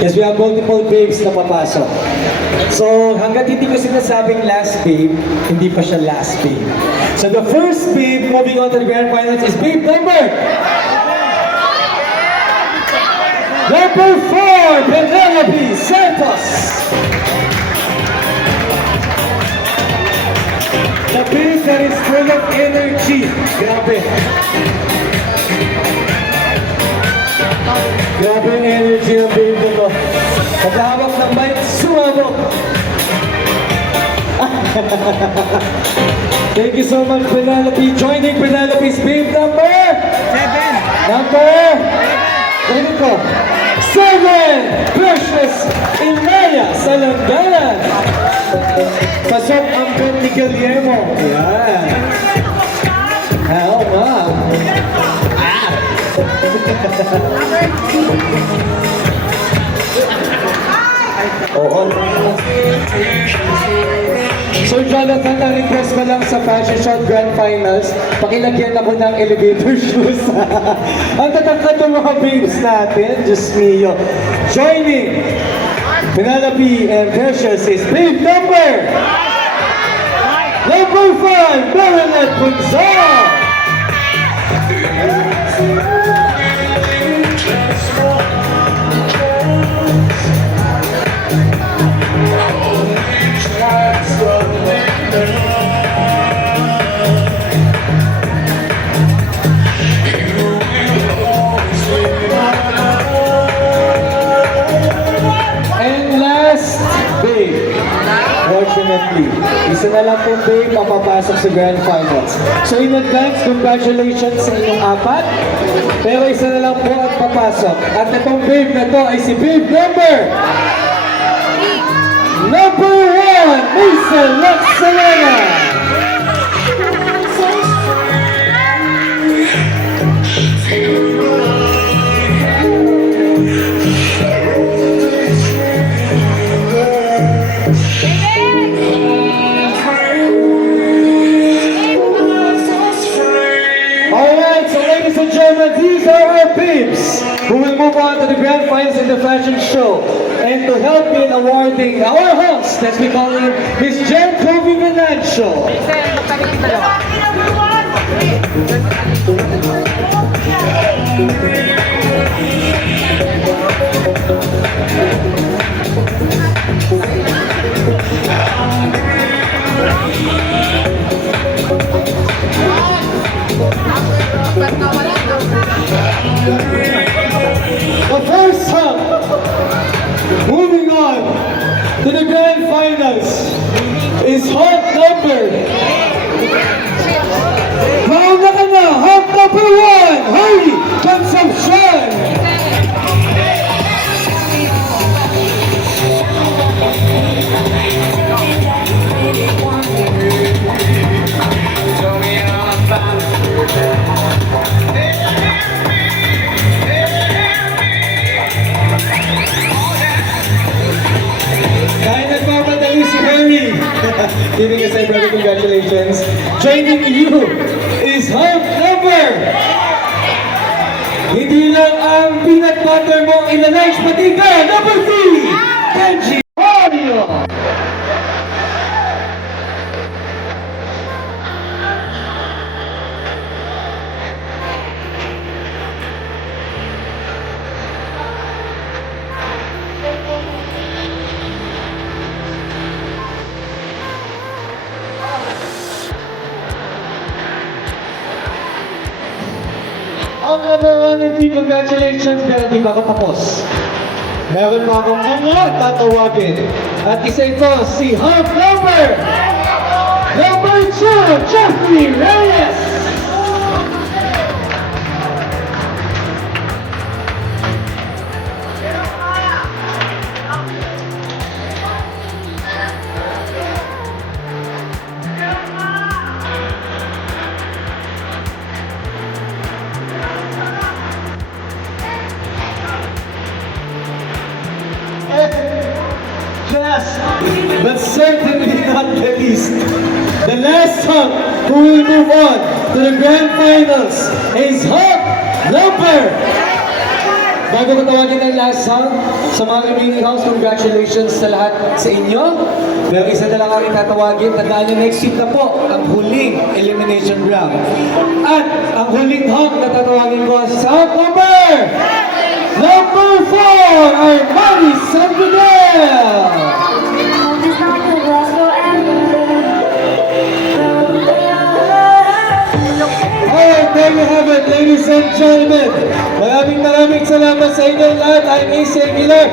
Yes, we have multiple babes na papasok. So, hanggat hindi ko sinasabing last babe, hindi pa siya last babe. So, the first babe moving on to the grand finals is babe number 4, Penelope Santos. The babe that is full of energy. Grabe. Grabe yung energy ng babe na to. Pagkahawak ng mic, sumabog. Thank you so much, Penelope. Joining Penelope's babe number 7, Precious Inaya Salanggalan. Pasok ang bet ni Guillermo. Yan. Oo nga. Oo. So Jonathan, na-request ko lang sa Fashion Shot Grand Finals, pakilagyan ako ng elevator shoes. Ang tatangkad ng mga babes natin, Diyos mio. Joining Penelope and Precious is babe number 5, Marilyn Punzon. Fortunately, isa na lang po babe mapapasok sa Grand Finals. So in advance, congratulations sa inyong apat. Pero isa na lang po ang papasok. At itong babe na to ay si babe number 1, Mason Laxalena. These are our babes who will move on to the grand finals in the fashion show. And to help me in awarding our host, as we call him, is Jen Kobe Venancio. The first time, moving on to the grand finals, is hot number. Pauna ka na, hot number 1, Harry Consumption. Giving us a brother congratulations. Joining you is hot number. Hindi lang ang peanut butter mo ilalike, pati ka, number 3, Benji Audio. Ang hindi congratulations, pero di ba ako tapos? Meron pa akong mga tatawagin. At isa ito, si hot number 2, Jeffrey Reyes! Last, but certainly not the least, the last song who will move on to the grand finals is hot number 5, Bago ko tawagin ang last song, sa mga remaining house, congratulations sa lahat sa inyo. Pero isa na lang ang itatawagin. Tandaan nyo, next week na po ang huling elimination round. At ang huling hawk na tatawagin ko sa number 4 ay Manny Sanfidel! Alright, there you have it, ladies and gentlemen. Maraming salamat sa inyo lahat. I'm AC Aguilar.